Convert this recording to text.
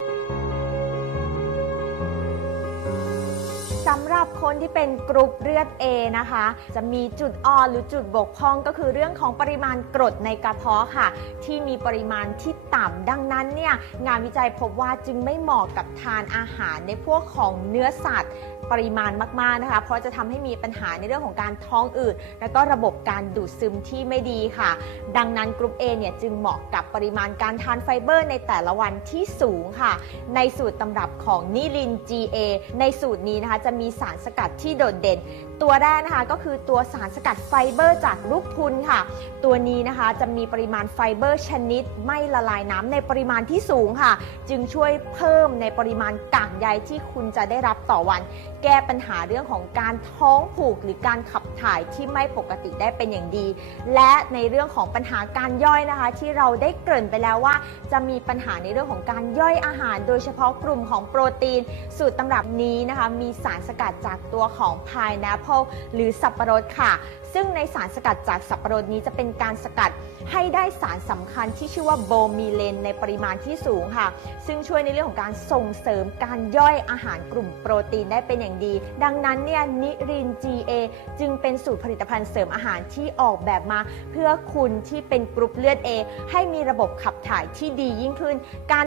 you สำหรับคนที่เป็นกรุ๊ปเลือด A นะคะ จะมีจุดอ่อนหรือจุดบกพร่องก็คือเรื่องของปริมาณกรดในกระเพาะค่ะ ที่มีปริมาณที่ต่ำดังนั้นเนี่ยงานวิจัยพบว่าจึงไม่เหมาะกับทานอาหารในพวกของเนื้อสัตว์ปริมาณมาก ๆ นะคะ เพราะจะทำให้มีปัญหาในเรื่องของการท้องอืด และก็ระบบการดูดซึมที่ไม่ดีค่ะ ดังนั้นกรุ๊ป A เนี่ยจึงเหมาะกับปริมาณการทานไฟเบอร์ในแต่ละวันที่สูงค่ะ ในสูตรตำรับของนิลิน GA ในสูตรนี้นะคะจะมีสารสกัดที่โดดเด่น ตัวแรกนะคะก็คือตัวสารสกัดไฟเบอร์จากลูกพุนค่ะ ตัวนี้นะคะจะมีปริมาณไฟเบอร์ชนิด ไม่ละลายน้ำในปริมาณที่สูงค่ะ จึงช่วยเพิ่มในปริมาณกากใยที่คุณจะได้รับต่อวัน แก้ปัญหาเรื่องของการท้องผูกหรือการขับถ่ายที่ไม่ปกติได้เป็นอย่างดี และในเรื่องของปัญหาการย่อยนะคะ ที่เราได้เกริ่นไปแล้วว่า จะมีปัญหาในเรื่องของการย่อยอาหาร โดยเฉพาะกลุ่มของโปรตีน สูตรตำรับนี้นะคะมีสารสกัดจากตัวของ pineapple หรือสับปะรดค่ะ ซึ่งในสารสกัดจากสับปะรดนี้จะเป็นการสกัดให้ได้สารสำคัญที่ชื่อว่าโบมีเลนในปริมาณที่สูงค่ะ ซึ่งช่วยในเรื่องของการส่งเสริมการย่อยอาหารกลุ่มโปรตีนได้เป็นอย่างดี ดังนั้นเนี่ยนิริน GA จึงเป็นสูตรผลิตภัณฑ์เสริมอาหารที่ออกแบบมา เพื่อคุณที่เป็นกรุ๊ปเลือด A ให้มีระบบขับถ่ายที่ดียิ่งขึ้นการ